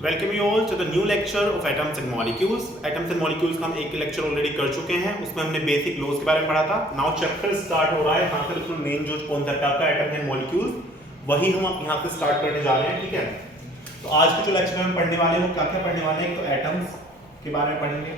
Welcome you all to the new lecture of atoms and molecules. Atoms and molecules का हम एक lecture already कर चुके हैं, उसमें हमने बेसिक लॉज के बारे में पढ़ा था। नाउ चैप्टर स्टार्ट हो रहा है, यहाँ से बिल्कुल मेन जो कॉन्सेप्ट आपका एटम्स एंड मॉलिक्यूल्स, वही हम यहाँ से स्टार्ट करने जा रहे हैं। ठीक है, तो आज के जो लेक्चर में हम पढ़ने वाले हैं वो क्या क्या पढ़ने वाले हैं। तो एटम्स के बारे में पढ़ेंगे,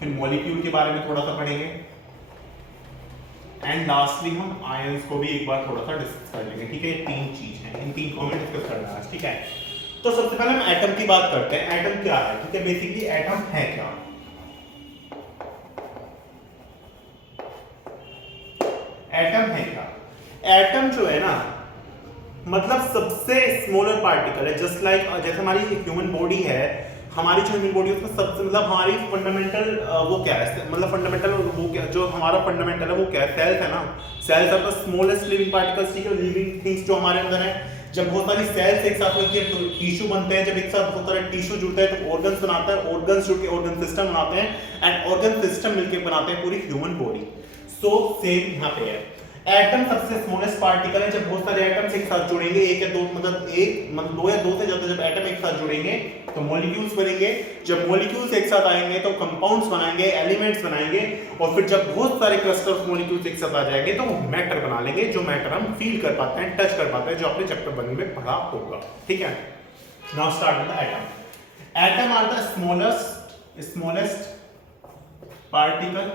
फिर मॉलिक्यूल के बारे में थोड़ा सा पढ़ेंगे, एंड लास्टली हम आयंस को भी एक बार थोड़ा सा डिस्कस कर लेंगे। ठीक है, ये तीन चीज है, इन तीन को हमें डिस्कस करना है। ठीक है, तो सबसे पहले हम एटम की बात करते हैं। एटम क्या है? ठीक है, बेसिकली एटम है क्या? एटम है क्या? एटम जो है ना, मतलब सबसे स्मॉलर पार्टिकल है। जस्ट लाइक जैसे हमारी ह्यूमन बॉडी है, हमारी जो ह्यूमन बॉडी है उसमें सबसे मतलब हमारी फंडामेंटल वो क्या है, मतलब फंडामेंटल वो क्या, जो हमारा फंडामेंटल है वो क्या है? सेल्स है ना। Cells are the smallest living particles. ठीक है, लिविंग थिंग्स जो हमारे अंदर है। जब बहुत सारी सेल्स एक साथ मिलकर तो टिश्यू बनते हैं, जब एक साथ बहुत सारे टिश्यू जुड़ते हैं तो ऑर्गन्स बनाता है, ऑर्गन्स जुड़ के ऑर्गन सिस्टम बनाते हैं, एंड ऑर्गन सिस्टम मिलकर बनाते हैं पूरी ह्यूमन बॉडी। सो सेम यहाँ पे है, एटम सबसे स्मॉलेस्ट पार्टिकल है। जब बहुत सारे एटम्स एक साथ जुड़ेंगे, एक या दो मतलब दो या दो से ज्यादा जब एटम एक साथ जुड़ेंगे तो मॉलिक्यूल्स बनेंगे। जब मॉलिक्यूल्स एक साथ आएंगे तो कंपाउंड्स बनाएंगे, एलिमेंट्स बनाएंगे, और फिर जब बहुत सारे क्लस्टर ऑफ मॉलिक्यूल्स एक साथ आ जाएंगे तो मैटर बना लेंगे, जो मैटर हम फील कर पाते हैं, टच कर पाते हैं, जो आपने चैप्टर 1 में पढ़ा होगा। ठीक है, now start with the atom. Atom are the smallest particle.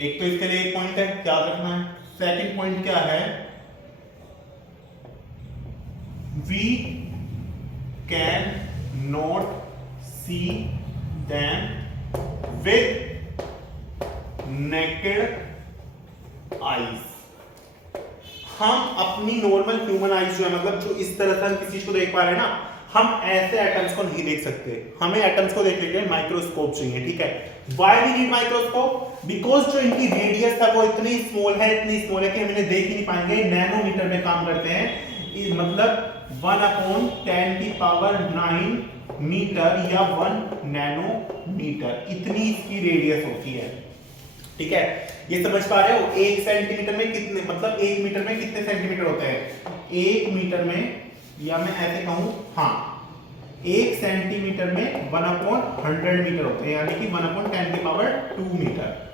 एक तो इसके लिए एक पॉइंट है, याद रखना है। सेकंड पॉइंट क्या है? We can not see them with naked eyes. हम अपनी नॉर्मल ह्यूमन आईज जो है, मतलब जो इस तरह से हम किसी चीज को देख पा रहे हैं ना, हम ऐसे एटम्स को नहीं देख सकते। हमें एटम्स को देखने के लिए माइक्रोस्कोप चाहिए। ठीक है, why we need microscope? Because जो इनकी रेडियस है वो इतनी स्मॉल है कि हम इन्हें देख ही नहीं पाएंगे। नैनोमीटर में काम करते हैं, मतलब 1/10⁹ मीटर या 1 नैनोमीटर, इतनी इसकी रेडियस होती है। ठीक है, ये समझ पा रहे हो? 1 सेंटीमीटर में कितने, मतलब 1 मीटर में कितने सेंटीमीटर होते हैं? 1 मीटर में, या मैं ऐसे कहूं, हाँ, 1 सेंटीमीटर में 1/100 मीटर होते हैं, यानी कि 1/10⁻² मीटर।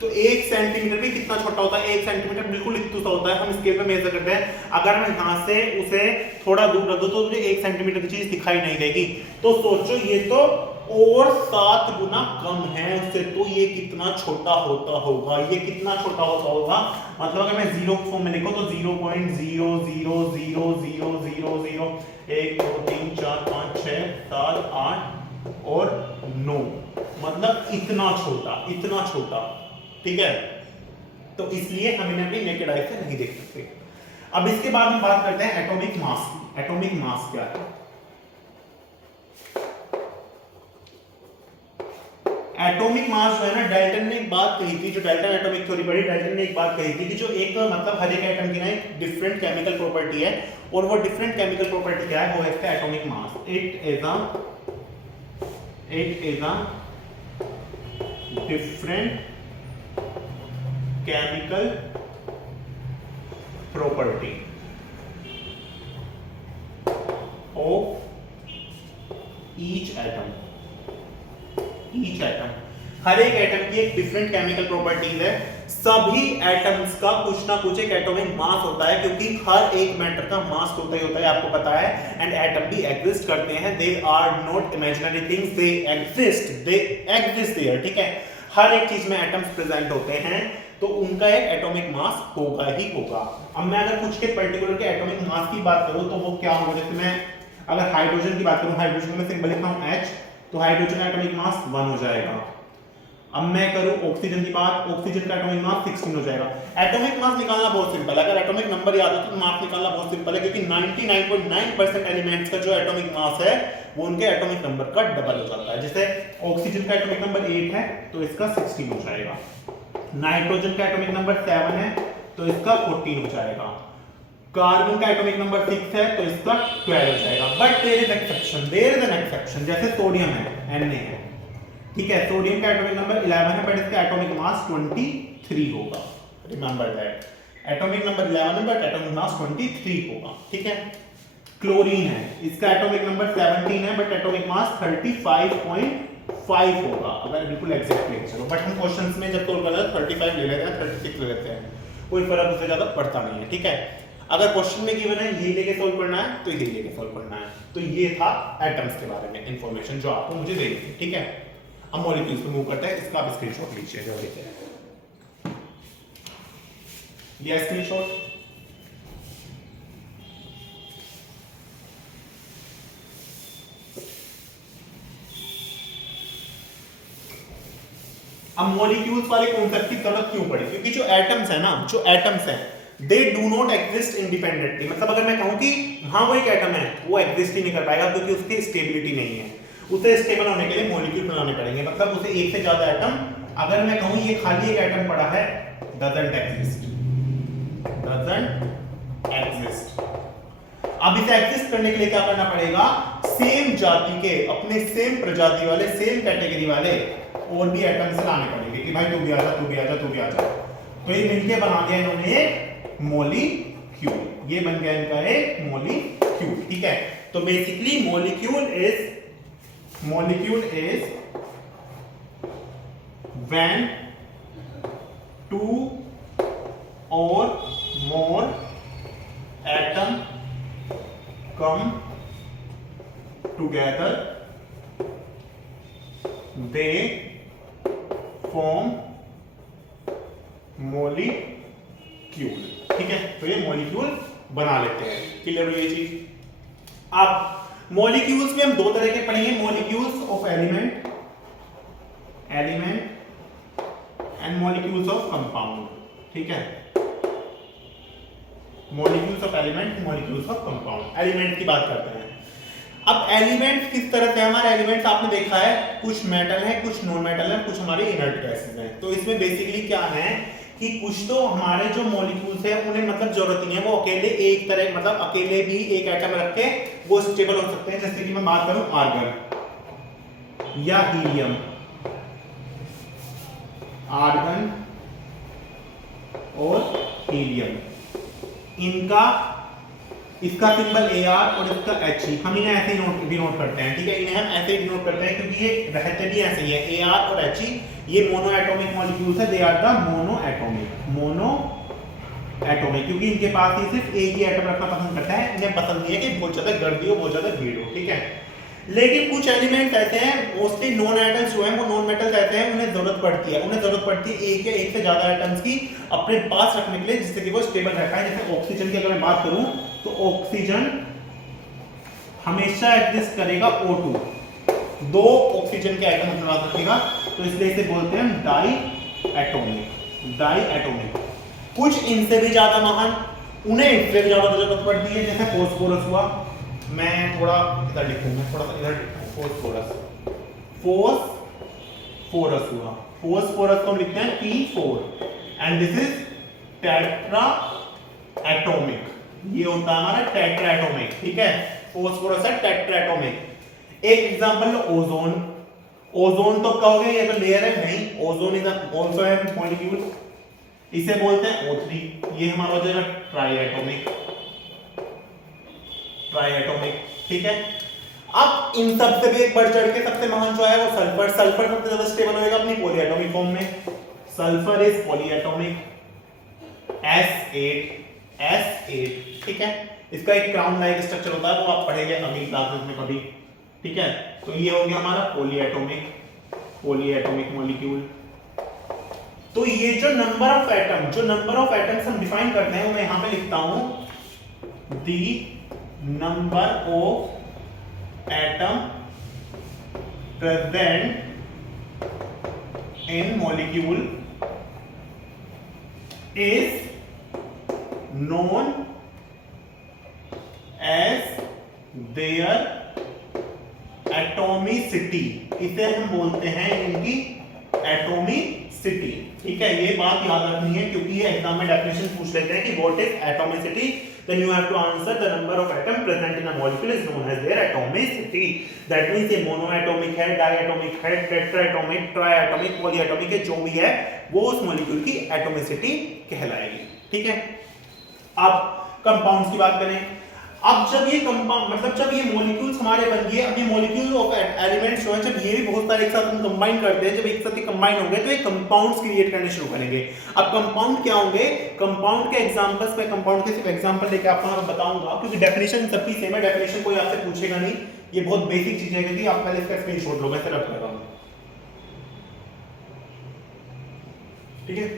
तो 1 सेंटीमीटर भी कितना छोटा होता है? 1 सेंटीमीटर बिल्कुल इतना सा होता है। हम स्केल पे मेजर करते हैं, अगर मैं यहां से उसे थोड़ा दूर रख दूं तो मुझे 1 सेंटीमीटर की चीज दिखाई नहीं देगी। तो सोचो, ये तो और 7 गुना कम है उससे, तो ये कितना छोटा होता होगा? ये कितना छोटा होता होगा? मतलब अगर मैं जीरो फॉर्म में लिखूं तो 0.0000000 1 2 3 4 5 6 7 8 और 9, मतलब इतना छोटा। ठीक है, तो इसलिए हम इन्हें अपनी नेकेड आई से नहीं देख सकते। अब इसके बाद हम बात करते हैं एटॉमिक मास की। एटॉमिक मास क्या है? एटॉमिक मास जो है ना, डाल्टन ने एक बात कही थी, जो डाल्टन एटॉमिक थ्योरी पढ़ी, डाल्टन ने एक बात कही थी कि जो एक मतलब हर एक एटम की ना एक डिफरेंट केमिकल प्रॉपर्टी है, और वो डिफरेंट केमिकल प्रॉपर्टी क्या है? वो है इसका atomic mass. It is a different chemical property of each atom. हर एक एटम की एक डिफरेंट केमिकल प्रॉपर्टीज है। सभी एटम्स का कुछ ना कुछ एक एटॉमिक मास होता है, क्योंकि हर एक मैटर का मास होता ही आपको पता है। एंड एटम भी एग्जिस्ट करते हैं, they are not imaginary things, they exist there. ठीक है, हर एक चीज में एटम्स प्रेजेंट होते हैं, तो उनका एक एटॉमिक मास होगा ही होगा। अब मैं अगर कुछ के पर्टिकुलर के एटॉमिक मास की बात करूं तो वो क्या होगा? जैसे मैं अगर हाइड्रोजन की बात करूं, हाइड्रोजन में सिंबल लिखता हूं H, तो हाइड्रोजन का एटॉमिक मास 1 हो जाएगा। अब मैं करूं ऑक्सीजन की बात, ऑक्सीजन का एटॉमिक मास 16 हो जाएगा। एटॉमिक मास निकालना बहुत सिंपल है, अगर एटॉमिक नंबर याद हो तो मास निकालना बहुत सिंपल है, क्योंकि 99.9% एलिमेंट्स का जो एटॉमिक मास है वो उनके एटॉमिक नंबर का डबल हो जाता है। जैसे ऑक्सीजन का एटॉमिक नंबर 8 है तो इसका 16 हो जाएगा। नाइट्रोजन का एटॉमिक नंबर 7 है तो इसका 14 हो जाएगा। कार्बन का एटॉमिक नंबर 6 है तो इसका 12 हो जाएगा। But there is an exception, जैसे सोडियम है, Na है। ठीक है, सोडियम का एटॉमिक नंबर 11 है, बट इसका एटॉमिक मास 23 होगा। Remember that. एटॉमिक नंबर 11 है बट एटॉमिक मास 23 होगा, ठीक है। क्लोरीन है, इसका एटॉमिक नंबर 17 है बट एटॉमिक मास 35.5 होगा, अगर बिल्कुल एग्जैक्टली चलो। बट हम क्वेश्चंस में जब तोल करते हैं 35 ले लेते हैं, 36 ले लेते हैं, कोई फर्क उससे ज्यादा पड़ता नहीं है, ठीक है। अगर क्वेश्चन में गिवन है ये लेके सॉल्व करना है तो ये लेके सॉल्व करना है। तो ये था एटम्स के बारे में इंफॉर्मेशन जो आपको मुझे देनी थी, ठीक है। अब मॉलिक्यूल्स पे मूव करते हैं, इसका आप स्क्रीनशॉट लीजिए जो लेते हैं, ये स्क्रीनशॉट। अब मॉलिक्यूल्स वाले कॉन्सेप्ट की जरूरत क्यों पड़ी? क्योंकि जो एटम्स है ना, जो एटम्स हैं they do not exist independently. मतलब अगर मैं कहूं कि हाँ वो एक एटम है, वो एग्जिस्ट ही नहीं कर पाएगा क्योंकि उसकी स्टेबिलिटी नहीं है। उसे स्टेबल होने के लिए मॉलिक्यूल बनाने पड़ेंगे, मतलब उसे एक से ज्यादा एटम। अगर मैं कहूं ये खाली एक एटम पड़ा है, डजंट एग्जिस्ट, डजंट एग्जिस्ट। अब इसे एग्जिस्ट करने के लिए क्या करना पड़ेगा? सेम जाति के, अपने सेम प्रजाति वाले, सेम कैटेगरी वाले और भी एटम्स लाने पड़ेंगे कि भाई तू भी आजा, तू भी आजा, तू भी आजा। तो ये मिलके बना दिया इन्होंने एक मॉलिक्यूल। ये बन गया इनका एक मॉलिक्यूल, ठीक है। तो basically molecule is when two or more atom come together they form molecule, ठीक है। तो ये मॉलिक्यूल बना लेते हैं, क्लियर हो ये चीज। अब मॉलिक्यूल्स में हम दो तरह के पढ़ेंगे, molecules of element and molecules of compound, ठीक है। Molecules of element, molecules of compound. Element की बात करते हैं। अब एलिमेंट किस तरह से, हमारे एलिमेंट्स आपने देखा है कुछ मेटल है, कुछ नॉन मेटल है, कुछ हमारे इनर्ट गैसेस हैं। तो इसमें बेसिकली क्या है कि कुछ तो हमारे जो मॉलिक्यूल्स है उन्हें मतलब जरूरत नहीं है, वो अकेले एक तरह मतलब अकेले भी एक एटम रख के वो स्टेबल हो सकते हैं। जैसे कि मैं बात करूं आर्गन या हीलियम, आर्गन और हीलियम, इनका इसका सिंबल Ar और इसका He, हम इन्हें ऐसे ही डिनोट करते हैं, ठीक है। इन्हें हम ऐसे ही डिनोट करते हैं क्योंकि ये रहते भी ऐसे ही है, Ar और He। ये मोनो एटॉमिक मॉलिक्यूल्स है, they are the monoatomic, क्योंकि इनके पास ही सिर्फ एक ही एटम रखना पसंद करता है। इन्हें पसंद नहीं है कि बहुत ज्यादा गर्दी हो, बहुत ज्यादा भीड़ हो, ठीक है। लेकिन कुछ एलिमेंट्स ऐसे हैं, मोस्टली नॉन एटम्स जो हैं वो नॉन मेटल्स ऐसे हैं, उन्हें जरूरत पड़ती है एक या एक से ज्यादा एटम्स की अपने पास रखने के लिए, जिससे कि वो स्टेबल रहता है। जैसे ऑक्सीजन की अगर मैं बात करूं तो ऑक्सीजन हमेशा एग्जिस्ट करेगा O2, दो ऑक्सीजन के एटम अपने पास रखेगा, तो इसलिए इसे बोलते हैं डाई एटॉमिक। कुछ इनसे भी ज्यादा महान, उन्हें इससे भी ज्यादा जरूरत पड़ती है, जैसे फॉस्फोरस हुआ। मैं थोड़ा इधर लिखूंगा, थोड़ा सा इधर फॉस्फोरस हुआ, फॉस्फोरस को हम लिखते हैं P4 and this is tetra atomic. ये होता है हमारा टेट्रा एटॉमिक, ठीक है। फॉस्फोरस है टेट्रा एटॉमिक। एक एग्जांपल लो ओजोन। ओजोन तो कहोगे ये तो लेयर है, नहीं, ओजोन इज आल्सो है मॉलिक्यूल, इसे बोलते हैं O3। ये हमारा हो जाएगा ट्राई एटॉमिक, ठीक है। अब इन सब से भी एक बढ़ चढ़ के सबसे महान जो है वो सल्फर सबसे ज्यादा स्टेबल होगा अपनी पॉलीएटॉमिक फॉर्म में। सल्फर इज पॉलीएटॉमिक S8, ठीक है। इसका एक क्राउन लाइक स्ट्रक्चर होता है, वो आप पढ़ेंगे अगली क्लासेस में कभी, ठीक है। तो ये हो गया हमारा पॉलीएटॉमिक मॉलिक्यूल। तो ये जो नंबर ऑफ एटम्स हम डिफाइन करते हैं वो मैं यहां पे लिखता हूं, the number of atom present in molecule is known as their atomicity। इसे हम बोलते हैं इनकी एटोमिसिटी, ठीक है। ये बात याद रखनी है क्योंकि ये एग्जाम में डेफिनेशन पूछ लेते हैं कि what is atomicity, then you have to answer the number of atom present in a molecule is known as their atomicity। that means ये मोनोएटॉमिक है, डायएटॉमिक है, टेट्राएटॉमिक, ट्राइएटॉमिक, पॉलीएटॉमिक है, जो भी है वो उस मॉलिक्यूल की एटोमिसिटी कहलाएगी। ठीक है। अब कंपाउंड्स की बात करें, अब जब ये कंपाउंड मतलब जब ये मॉलिक्यूल्स हमारे बन गए, अब ये मॉलिक्यूल ऑफ एलिमेंट्स जो है जब ये भी बहुत सारे एक साथ हम कंबाइन करते हैं, जब एक साथ कंबाइन होंगे तो ये कंपाउंड्स क्रिएट करने शुरू करेंगे। अब कंपाउंड क्या होंगे, कंपाउंड के एग्जांपल्स मैं कंपाउंड के सिर्फ एग्जांपल लेके आपको बताऊंगा, क्योंकि डेफिनेशन सबकी सेम है, डेफिनेशन कोई आपसे पूछेगा नहीं, ये बहुत बेसिक चीज है, क्योंकि आप पहले इसका स्क्रीनशॉट लो, मैं रख रहा हूं, ठीक है।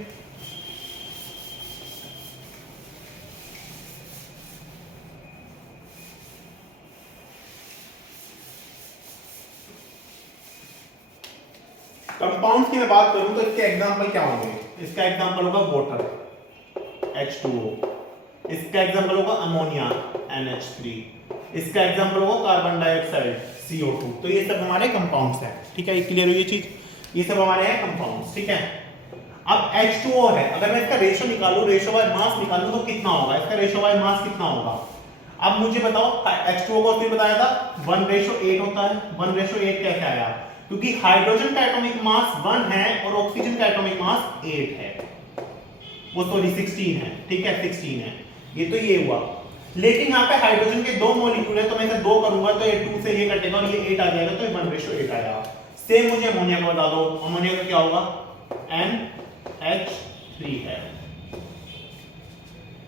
कंपाउंड्स की मैं बात करूं तो इसके एग्जांपल क्या होंगे, इसका एग्जांपल होगा वाटर H2O, इसका एग्जांपल होगा अमोनिया NH3, इसका एग्जांपल होगा कार्बन डाइऑक्साइड CO2। तो ये सब हमारे कंपाउंड्स हैं, ठीक है, क्लियर हुई ये चीज, ये सब हमारे हैं कंपाउंड्स, ठीक है। अब H2O है, अगर मैं इसका रेशियो निकालूं, रेशियो बाय मास निकालूं तो कितना होगा, इसका रेशियो बाय मास कितना होगा। अब मुझे बताओ, H2O को फिर बताया था 1:8 होता है, 1:8 कैसे आया, क्योंकि हाइड्रोजन का एटॉमिक मास 1 है और ऑक्सीजन का एटॉमिक मास 8 है, वो सॉरी 16 है, ठीक है 16 है, ये तो ये हुआ। लेकिन यहाँ पे हाइड्रोजन के 2 मॉलिक्यूल है, तो मैं इसे 2 करूंगा तो ये 2 से ये कटेगा और ये 8 आ जाएगा, तो ये 1:8 आएगा। सेम मुझे अमोनिया का बता दो, अमोनिया का क्या होगा, NH3 है,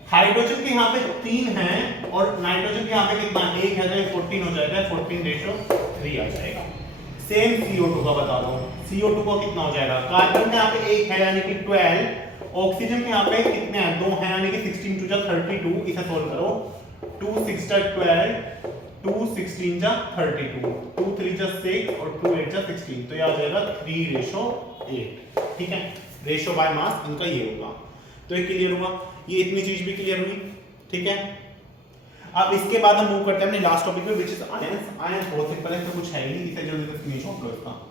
हाइड्रोजन के यहाँ पे 3 हैं और नाइट्रोजन के यहाँ पे कितना 1 है, तो ये 14 हो जाएगा, 14:3 आ जाएगा। सेम CO2 का बता दो, CO2 का कितना हो जाएगा, कार्बन का यहाँ पे 1 है यानी कि 12, ऑक्सीजन के यहाँ पे कितने हैं 2 हैं यानी कि 16 2 जा 32, इसे सोल्व करो, 2 6 जा 12, 2 16 जा 32, 2 3 जा 6 और 2 8 जा 16, तो ये आ जाएगा 3:8, ठीक है। रेशियो बाय मास इनका ये होगा, तो ये क्लियर हुआ, ये इतनी चीज भी क्लियर हुई, ठीक है। अब इसके बाद हम मूव करते हैं अपने लास्ट टॉपिक पे, व्हिच इज आयंस। आयंस बहुत सिंपल है, इसमें कुछ है ही नहीं, इसे जल्दी से स्क्रीनशॉट लो इसका।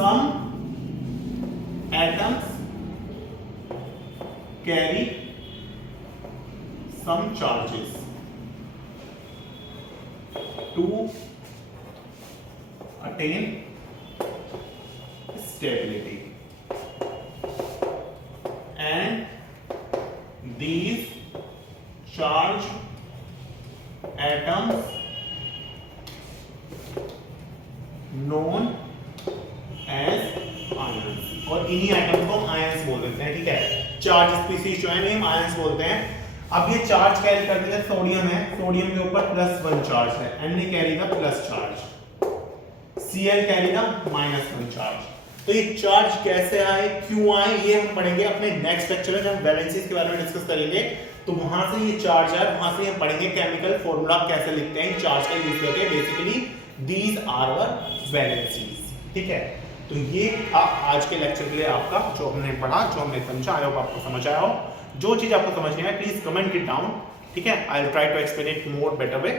Some atoms carry some charges to attain stability, and these charged atoms known as ions, और इन्हीं एटम को हम आयंस बोल देते हैं, ठीक है। चार्ज स्पीसीज जो है हम आयंस बोलते हैं। अब ये चार्ज कैरी करते हैं, सोडियम है, सोडियम के ऊपर +1 चार्ज है, Na carry the plus charge, Cl carry the -1 charge. तो ये चार्ज कैसे आए, क्यों आए, ये हम पढ़ेंगे अपने नेक्स्ट लेक्चर में, जब हम वैलेंसीज के बारे में डिस्कस करेंगे, तो वहां से ये चार्ज है, वहां से हम पढ़ेंगे केमिकल फॉर्मूला कैसे लिखते हैं चार्ज का यूज करके, basically these are our valencies, ठीक है। तो ये आज के लेक्चर के लिए आपका जो हमने पढ़ा, जो हमने समझा, आई होप आपको समझ आया हो। जो चीज आपको समझ नहीं आया प्लीज कमेंट इट डाउन, ठीक है, I will try to explain it more better way.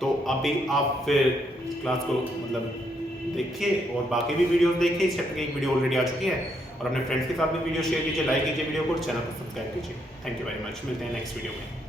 तो अभी आप फिर क्लास को मतलब देखिए और बाकी भी वीडियोस देखिए, इस चैप्टर की एक वीडियो ऑलरेडी आ चुकी है, और अपने फ्रेंड्स के साथ भी वीडियो शेयर कीजिए, लाइक कीजिए वीडियो को, चैनल को सब्सक्राइब कीजिए। थैंक यू वेरी मच, मिलते हैं नेक्स्ट वीडियो में।